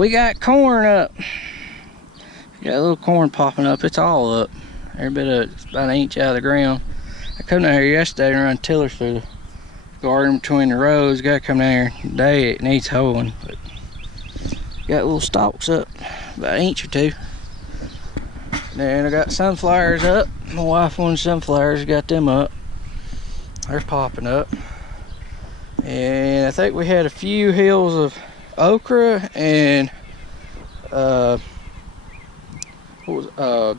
We got corn up. Got a little corn popping up. It's all up. Every bit of it's about an inch out of the ground. I come down here yesterday and run tillers through the garden between the rows. Got to come down here today. It needs hoeing, but got little stalks up, about an inch or two. Then I got sunflowers up. My wife wanted sunflowers. Got them up. They're popping up. And I think we had a few hills of okra and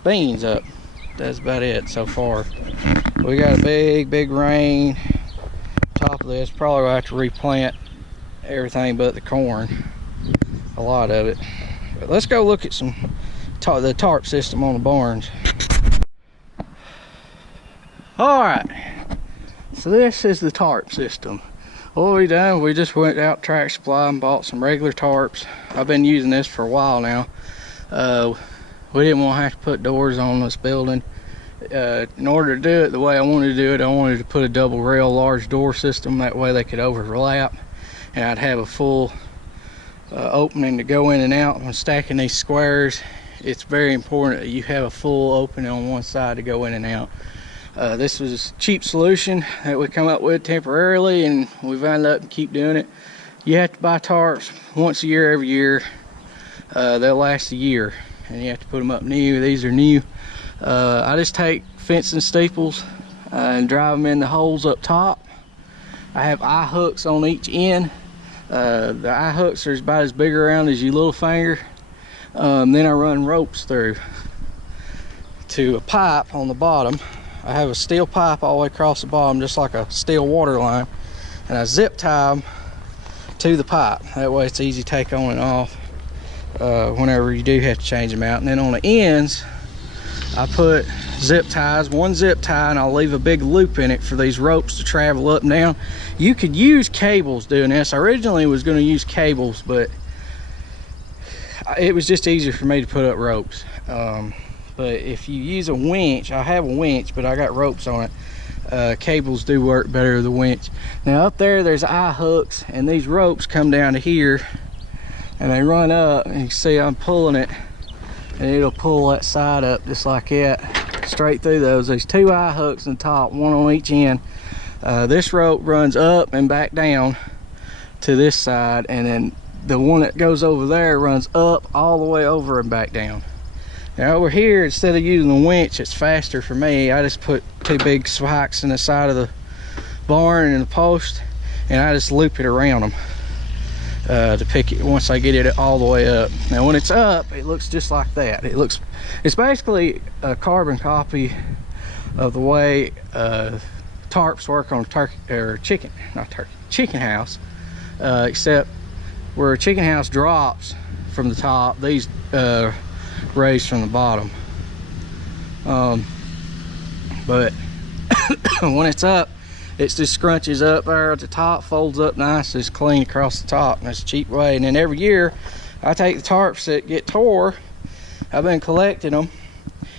beans up. That's about it so far. We got a big rain top of this. Probably will have to replant everything but the corn, a lot of it. But let's go look at the tarp system on the barns. All right, so this is the tarp system. What we done, we just went out Tractor Supply and bought some regular tarps. I've been using this for a while now. We didn't want to have to put doors on this building. In order to do it the way I wanted to do it, I wanted to put a double rail large door system. That way they could overlap and I'd have a full opening to go in and out. When stacking these squares, it's very important that you have a full opening on one side to go in and out. This was a cheap solution that we come up with temporarily, and we've ended up and keep doing it. You have to buy tarps once a year, every year. They'll last a year, and you have to put them up new. These are new. I just take fencing staples and drive them in the holes up top. I have eye hooks on each end. The eye hooks are about as big around as your little finger. Then I run ropes through to a pipe on the bottom. I have a steel pipe all the way across the bottom, just like a steel water line, and I zip tie them to the pipe. That way it's easy to take on and off whenever you do have to change them out. And then on the ends, I put zip ties, one zip tie, and I'll leave a big loop in it for these ropes to travel up and down. You could use cables doing this. I originally was going to use cables, but it was just easier for me to put up ropes. But if you use a winch, I have a winch, but I got ropes on it. Cables do work better with the winch. Now up there's eye hooks, and these ropes come down to here, and they run up, and you can see I'm pulling it, and it'll pull that side up just like that, straight through those. There's two eye hooks on top, one on each end. This rope runs up and back down to this side, and then the one that goes over there runs up all the way over and back down. Now over here, instead of using the winch, it's faster for me. I just put two big spikes in the side of the barn and the post, and I just loop it around them to pick it once I get it all the way up. Now when it's up, it looks just like that. It's basically a carbon copy of the way tarps work on a chicken house, except where a chicken house drops from the top, these raised from the bottom. But when it's up, it just scrunches up there at the top, folds up nice, just clean across the top, and that's a cheap way. And then every year I take the tarps that get tore, I've been collecting them,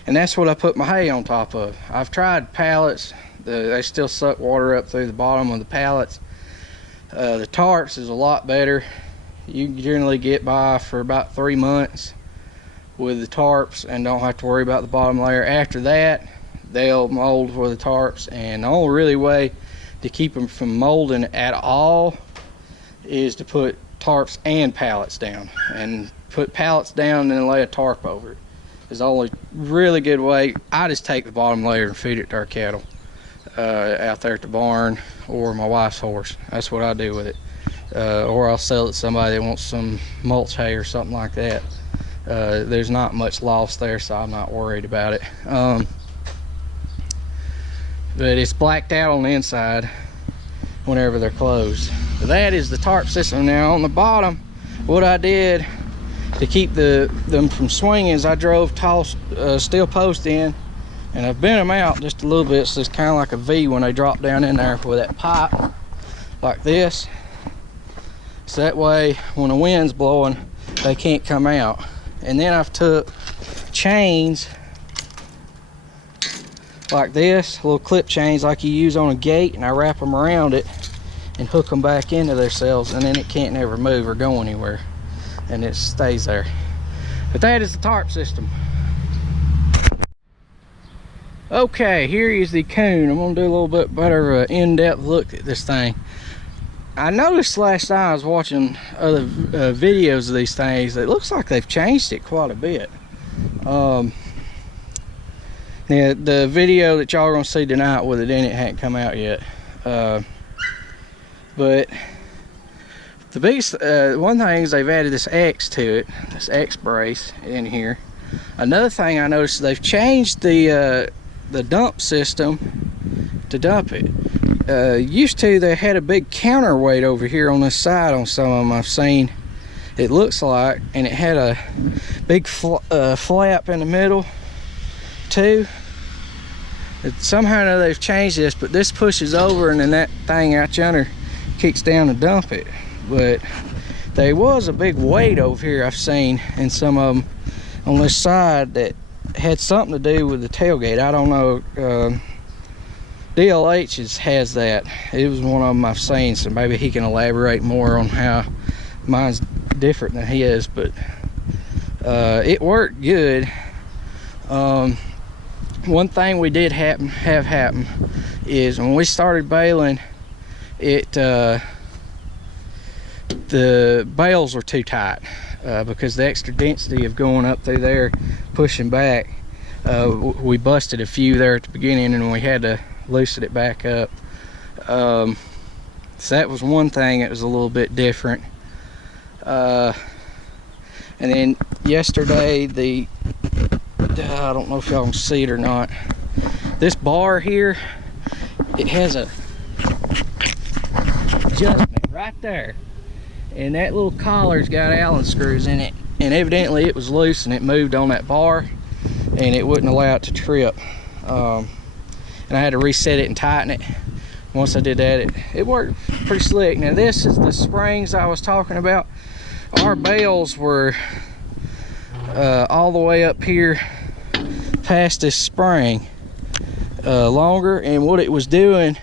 and that's what I put my hay on top of. I've tried pallets. They still suck water up through the bottom of the pallets. The tarps is a lot better. You can generally get by for about 3 months with the tarps and don't have to worry about the bottom layer. After that, they'll mold for the tarps, and the only really way to keep them from molding at all is to put tarps and pallets down, and put pallets down and then lay a tarp over it is the only really good way. I just take the bottom layer and feed it to our cattle out there at the barn or my wife's horse. That's what I do with it. Or I'll sell it to somebody that wants some mulch hay or something like that. There's not much loss there, so I'm not worried about it. But it's blacked out on the inside whenever they're closed. So that is the tarp system. Now on the bottom, what I did to keep them from swinging is I drove tall steel posts in, and I've bent them out just a little bit, so it's kind of like a V when they drop down in there with that pipe like this. So that way when the wind's blowing, they can't come out. And then I've took chains like this, little clip chains like you use on a gate, and I wrap them around it and hook them back into themselves, and then it can't never move or go anywhere. and it stays there. But that is the tarp system. Okay, here is the Kuhn. I'm gonna do a little bit better of an in-depth look at this thing. I noticed last time I was watching other videos of these things, it looks like they've changed it quite a bit. Yeah, the video that y'all are gonna see tonight with it in it hadn't come out yet. But the biggest one thing is they've added this X to it, this X brace in here. Another thing I noticed, they've changed the dump system to dump it. Used to, they had a big counterweight over here on this side on some of them I've seen, it looks like, and it had a big flap in the middle too. Somehow or another they've changed this, but this pushes over and then that thing out yonder kicks down to dump it. But there was a big weight over here I've seen in some of them on this side that had something to do with the tailgate. I don't know. DLH has that. It was one of them I've seen, so maybe he can elaborate more on how mine's different than his. But it worked good. One thing we did have happen is when we started baling, the bales were too tight because the extra density of going up through there, pushing back. We busted a few there at the beginning, and we had to loosen it back up. So that was one thing that was a little bit different. And then yesterday, I don't know if y'all can see it or not, this bar here, it has a adjustment right there, and that little collar's got Allen screws in it, and evidently it was loose and it moved on that bar and it wouldn't allow it to trip. And I had to reset it and tighten it. Once I did that, it worked pretty slick. Now this is the springs I was talking about. Our bales were all the way up here past this spring longer, and what it was doing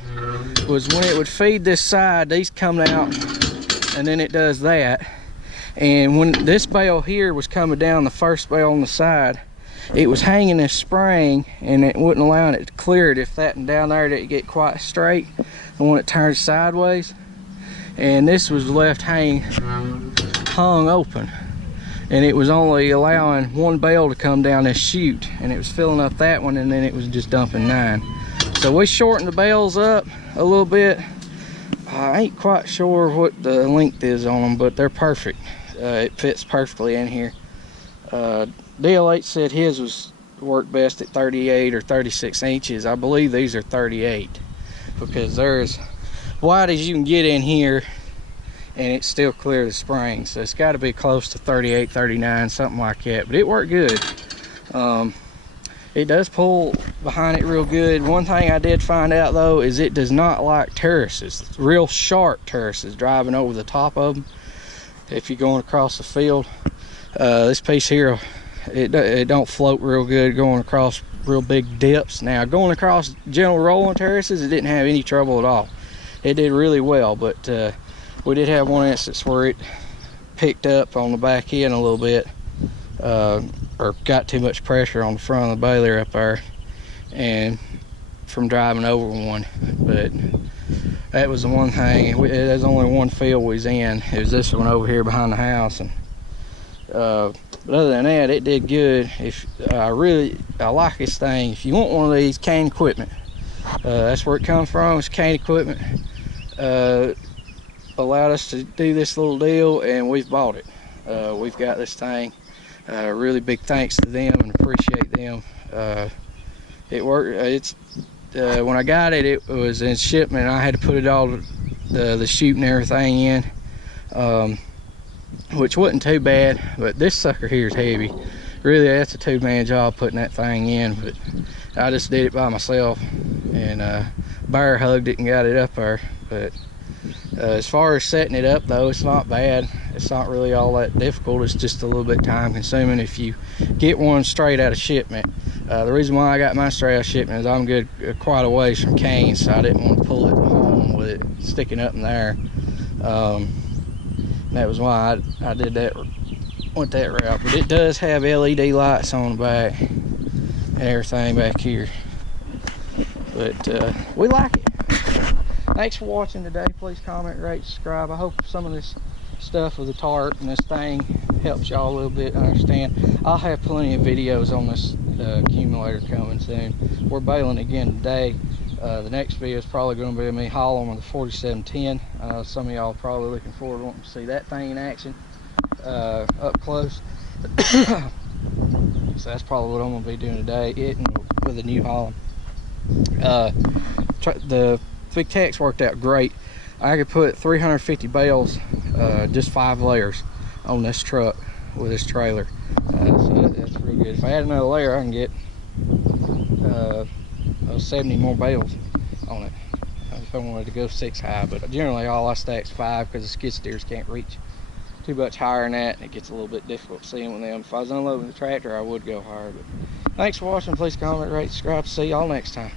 was when it would feed this side, these come out and then it does that. And when this bale here was coming down, the first bale on the side, it was hanging this spring and it wouldn't allow it to clear it if that and down there didn't get quite straight, and when it turns sideways, and this was left hung open, and it was only allowing one bale to come down this chute, and it was filling up that one, and then it was just dumping 9. So we shortened the bales up a little bit. I ain't quite sure what the length is on them, but they're perfect. It fits perfectly in here. DLH said his worked best at 38 or 36 inches. I believe these are 38 because they're as wide as you can get in here and it's still clear the spring. So it's got to be close to 38, 39, something like that. But it worked good. It does pull behind it real good. One thing I did find out though is it does not like terraces, real sharp terraces, driving over the top of them. If you're going across the field, this piece here, it don't float real good going across real big dips. Now going across gentle rolling terraces, it didn't have any trouble at all. It did really well, but we did have one instance where it picked up on the back end a little bit, or got too much pressure on the front of the baler up there, and from driving over one. But that was the one thing. There's only one field we was in. It was this one over here behind the house, and but other than that, it did good. If I like this thing. If you want one of these, Cane Equipment, that's where it comes from. It's Cane Equipment. Allowed us to do this little deal, and we've bought it. We've got this thing. Really big thanks to them, and appreciate them. It worked. When I got it, it was in shipment. I had to put it all, the chute and everything in, which wasn't too bad. But this sucker here is heavy. Really, that's a two-man job putting that thing in. But I just did it by myself, and Bear hugged it and got it up there. But as far as setting it up though, it's not bad. It's not really all that difficult. It's just a little bit time consuming if you get one straight out of shipment. The reason why I got mine straight out of shipment is I'm good quite a ways from canes, so I didn't want to pull it home with it sticking up in there. That was why I did that went that route. But it does have LED lights on the back and everything back here. But we like it. Thanks for watching today. Please comment, rate, subscribe. I hope some of this stuff with the tarp and this thing helps y'all a little bit understand. I'll have plenty of videos on this accumulator coming soon. We're baling again today. The next video is probably going to be me hauling with the 4710. Some of y'all are probably looking forward to wanting to see that thing in action up close. So that's probably what I'm going to be doing today, hitting with a new haul. The Big Tech's worked out great. I could put 350 bales, just 5 layers on this truck with this trailer. So that's real good. If I add another layer, I can get 70 more bales on it if I wanted to go 6 high. But generally all I stack's 5 because the skid steers can't reach too much higher than that, and it gets a little bit difficult seeing with them. If I was unloading the tractor, I would go higher. But thanks for watching. Please comment, rate, subscribe. See y'all next time.